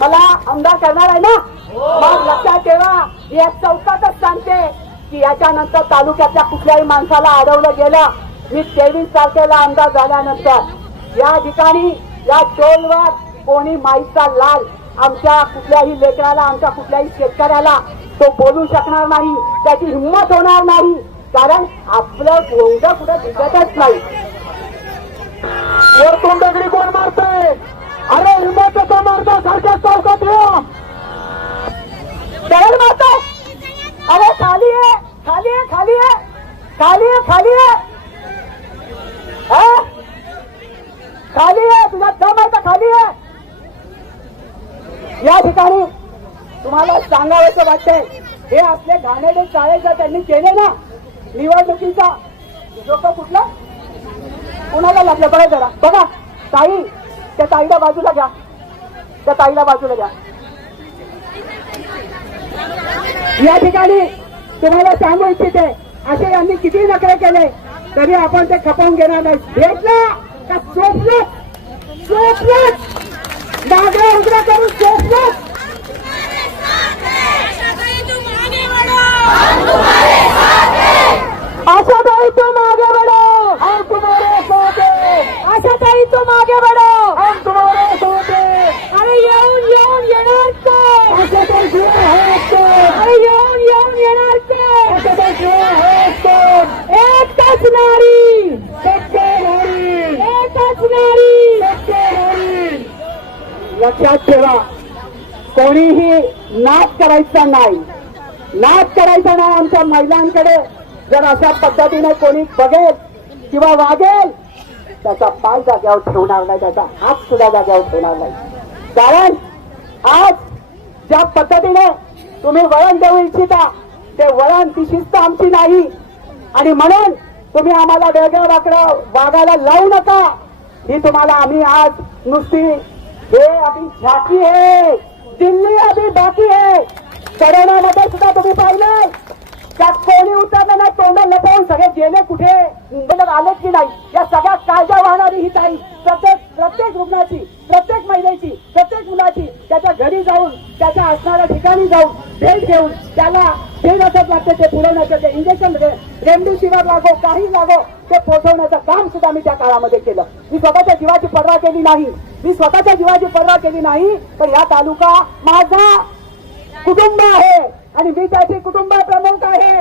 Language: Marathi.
मला आमदार करणार आहे ना? मग लक्षात ठेवा या चौकातच सांगते की याच्यानंतर तालुक्यातल्या कुठल्याही माणसाला अडवलं गेलं मी तेवीस तारखेला आमदार झाल्यानंतर. या ठिकाणी या टोलवर कोणी माईचा लाल आमच्या कुठल्याही लेकराला आमच्या कुठल्याही शेतकऱ्याला तो बोलू शकणार नाही त्याची हिंमत होणार नाही कारण आपलं गोंड कुठं दिसतच नाही. कोण खाली आहे खाली आहे खाली आहे तुझा दम आहे का खाली आहे या ठिकाणी तुम्हाला सांगावंसं वाटतंय हे आपले घाणेडे चाळेचा त्यांनी केले ना निवडणुकीचा. लोक कुठलं? कुणाला लागलं? बघा जरा. बघा ताई त्या ताईला बाजूला घ्या. त्या ताईला बाजूला घ्या. या ठिकाणी तुम्हाला सांगू इच्छिते असे यांनी किती नखरे केले? तरी आपण ते खपवून घेणार नाही. भेटलं का चोपलं चोपलं मागे उघडा करून चोपलं आशा ताई तुम आगे बढ़ो हम तुम्हारे साथ आशा ताई तुम आगे बढ़ो लक्षात ठेवा. कोणीही नाच करायचा नाही. नाच करायचा नाही आमच्या महिलांकडे. जर अशा पद्धतीने कोणी बघेल किंवा वागेल त्याचा पाय जाग्यावर ठेवणार नाही त्याचा हात सुद्धा जाग्यावर ठेवणार नाही. कारण आज ज्या पद्धतीने तुम्ही वळण देऊ इच्छिता ते वळण ती शिस्त आमची नाही. आणि म्हणून तुम्ही आम्हाला वेगळ्या वाकडं वागायला लावू नका. ही तुम्हाला आम्ही आज नुसती हे अभी झाकी है दिल्ली अभी बाकी आहे करोनामध्ये सुद्धा तुम्ही पाहिलं त्यात कोणी उतरलं नाही तोंड लपवून सगळे गेले कुठे? मुंबईला आलेच की नाही? या सगळ्या काळजा वाहणारी ही ताई प्रत्येक प्रत्येक रुग्णाची प्रत्येक महिलेची प्रत्येक मुलाची त्याच्या घरी जाऊन त्याच्या असणाऱ्या ठिकाणी जाऊन भेट घेऊन त्याला जे नसत लागते ते पुरवण्याचं ते इंजेक्शन रेमडेसिवीर लागो काही लागो ते पोहोचवण्याचं काम सुद्धा मी त्या काळामध्ये केलं. मी स्वतःच्या जीवाची पर्वा केली नाही. मी स्वतःच्या जीवाची पर्वा केली नाही पण या तालुका माझा कुटुंब आहे. आणि मी त्याचे कुटुंब प्रमुख आहे.